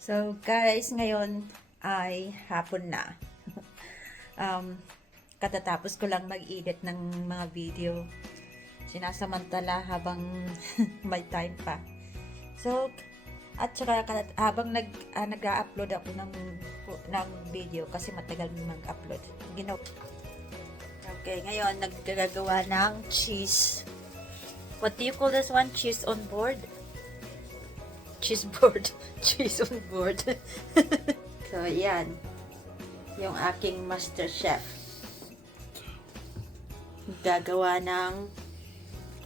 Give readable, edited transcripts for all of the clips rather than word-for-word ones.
So guys, ngayon ay hapon na. Katatapos ko lang mag-edit ng mga video. Sinasamantala habang may time pa. So, at saka habang nag-upload ako ng video kasi matagal mag-upload. Okay, ngayon naggagawa ng cheese. What do you call this one? Cheese on board? Cheese board. Cheese on board. So, yan. Yung aking master chef. Gagawa ng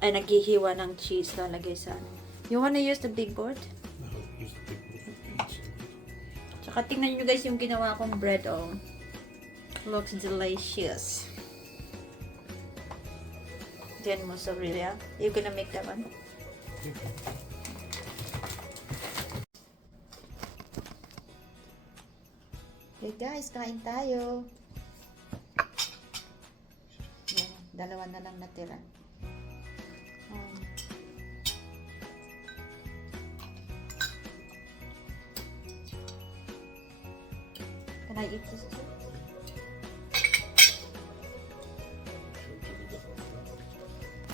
naghihiwa ng cheese lalagay sa ano. You wanna use the big board? No, use the big board. Tsaka tingnan nyo guys yung ginawa kong bread, oh. Looks delicious. Then mozzarella. You gonna make that one? Okay guys, kain tayo. Yan, dalawa na lang natira. Can I eat this too?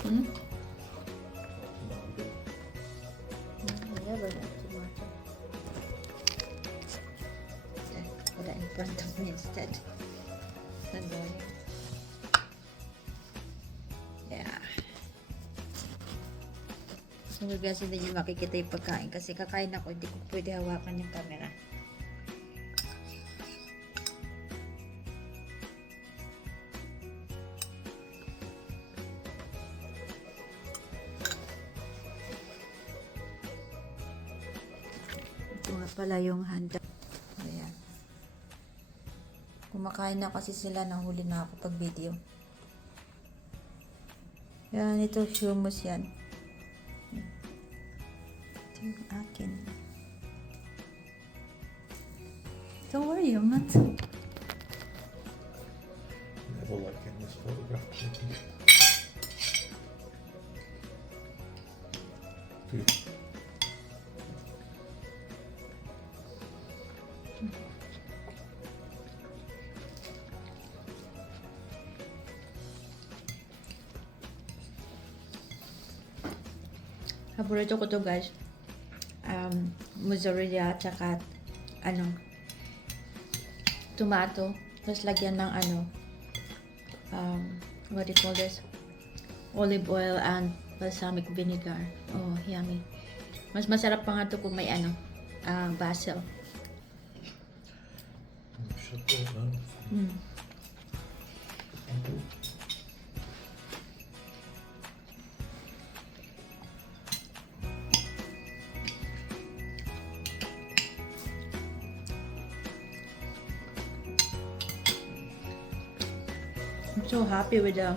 Hmm? Yeah, but not tomato. Put that in front of me instead. Annoying. Yeah. So guys, hindi nyo makikita yung pagkain kasi kakain ako, hindi ko pwede hawakan yung camera. Ito nga pala yung handa. Ayan. Kumakain na kasi sila, nahuli na ako pag video. Yan, ito hummus yan. Ito yung akin. Don't worry, I'm not. Never like in this photograph. Good. Paborito ko to guys. Mozzarella tsaka tomato. Tapos lagyan ng what do you call this? Olive oil and balsamic vinegar. Oh, yummy. Mas masarap pa nga to kung may basil. Shut those down. I'm so happy with Yeah,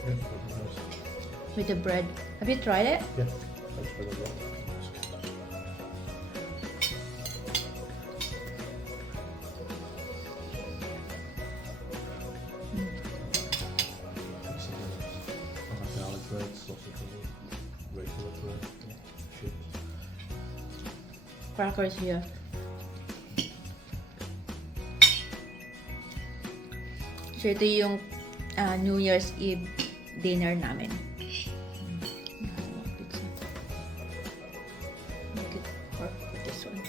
very nice. the bread. Have you tried it? Yeah, that's very well. Garlic bread, sausage roll, regular bread, chips. Crackers here. So ito yung New Year's Eve dinner namin. Make it work with this one.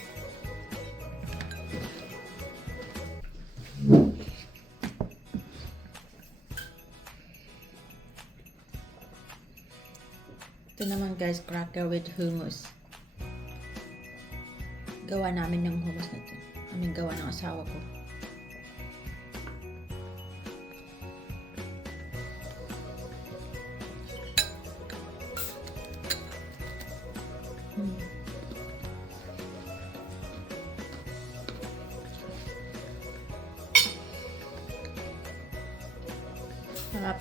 Ito naman guys, cracker with hummus. Gawa namin ng hummus na ito. Gawa ng asawa ko. Sarap.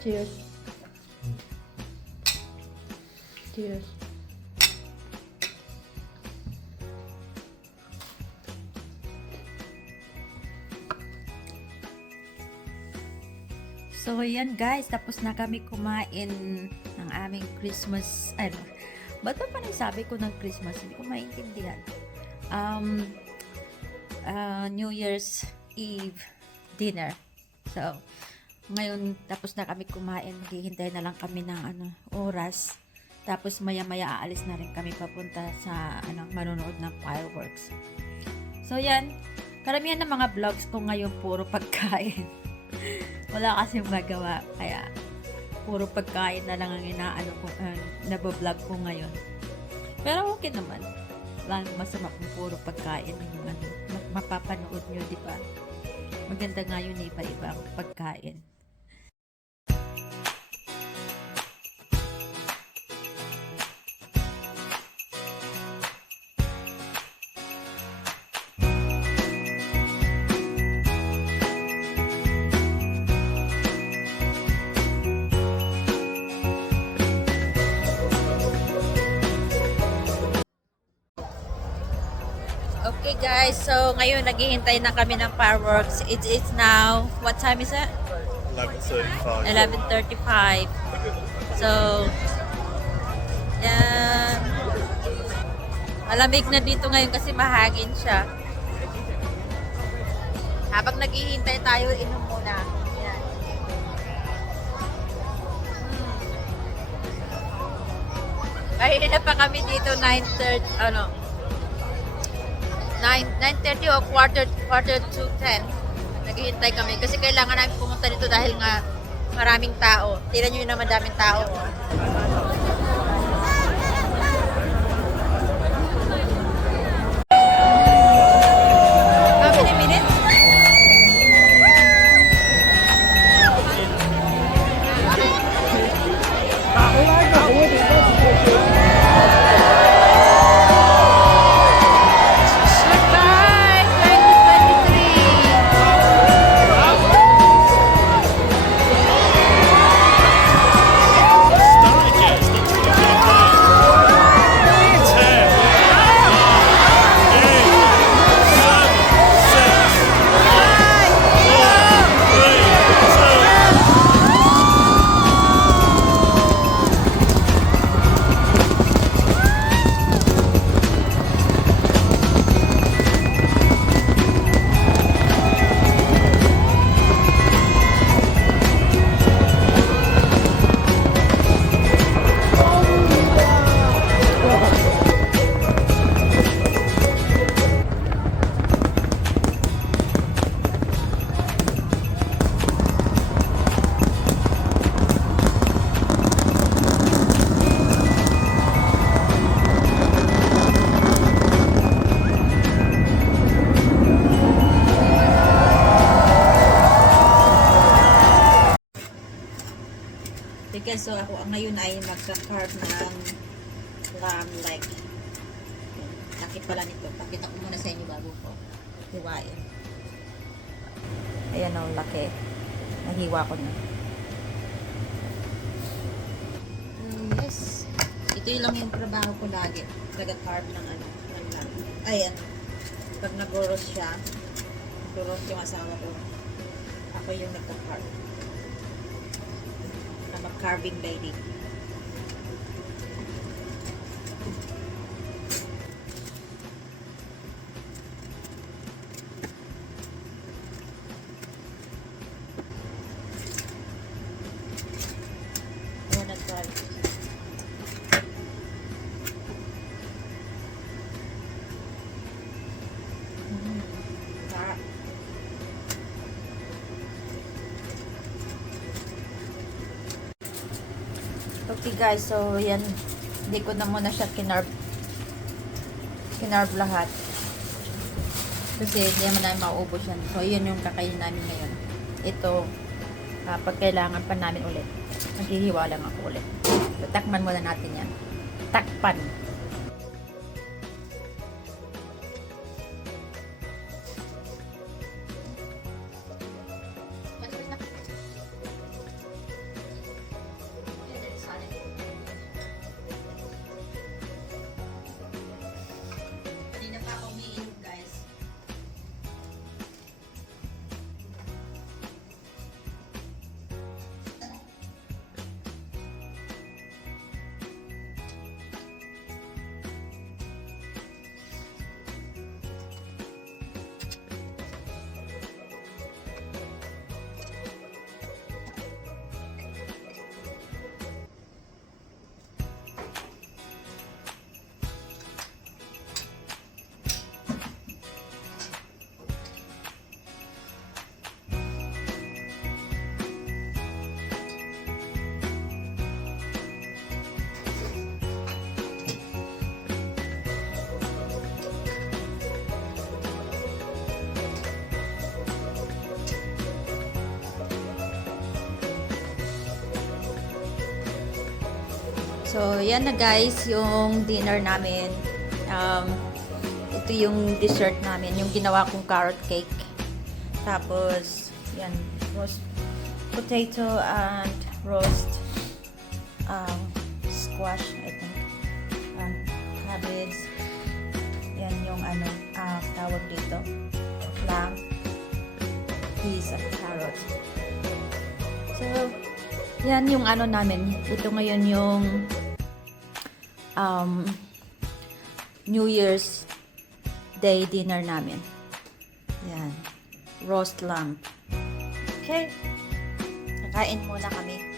Cheers. Cheers. So, yan guys, tapos na kami kumain ng aming Christmas, Ba't pa sabi ko ng Christmas? Hindi ko maintindihan. New Year's Eve dinner. So, ngayon, tapos na kami kumain. Maghihintay na lang kami ng oras. Tapos maya-maya aalis na rin kami papunta sa manonood ng fireworks. So, yan. Karamihan ng mga vlogs ko ngayon puro pagkain. Wala kasing magawa. Kaya, puro pagkain na lang ang nabablog ko ngayon. Pero okay naman. Walang masama kung puro pagkain yung mapapanood nyo, di ba? Maganda nga yun, iba-ibang pagkain. Okay guys, so ngayon naghihintay na kami ng fireworks. It is now, what time is it? 11:35. 11:35. So, yan. Malamig na dito ngayon kasi mahangin siya. Habang naghihintay tayo, inom muna. Yan. Kahit na pa kami dito, 9:30 o quarter to 10. Naghihintay kami kasi kailangan namin pumunta dito dahil nga maraming tao. Tira nyo yun naman, daming tao. How many minutes? Goodbye, 5. Because so ako ngayon ay magka-carve ng lamb leg. Laki pala nito. Pakita ko muna sa inyo bago ko hiwain. Ayan o, laki. Nahiwa ko na. Yes. Ito yung lang yung trabaho ko lagi. Taga-carve ng ng lamb. Ayan. Pag nag-roast siya, nag-roast yung asawa ko. Ako yung nagka-carve. I'm a carving lady. I wanna try. Sarap. Okay guys, so yan, hindi ko na muna siya kinarb lahat kasi hindi naman namin mauubos yan. So yun yung kakainin namin ngayon. Ito, pag kailangan pa namin ulit, maghihiwa lang ako ulit. So takman muna natin yan. Takpan. So, yan na guys, yung dinner namin. Ito yung dessert namin, yung ginawa kong carrot cake. Tapos, yan, roast potato and roast squash, I think. Cabbage. Yan yung ano, tawag dito. Lamb. Peas at carrot. So, yan yung ano namin. Ito ngayon yung New Year's Day dinner namin. Yan. Roast lamb. Okay. Kakain muna kami.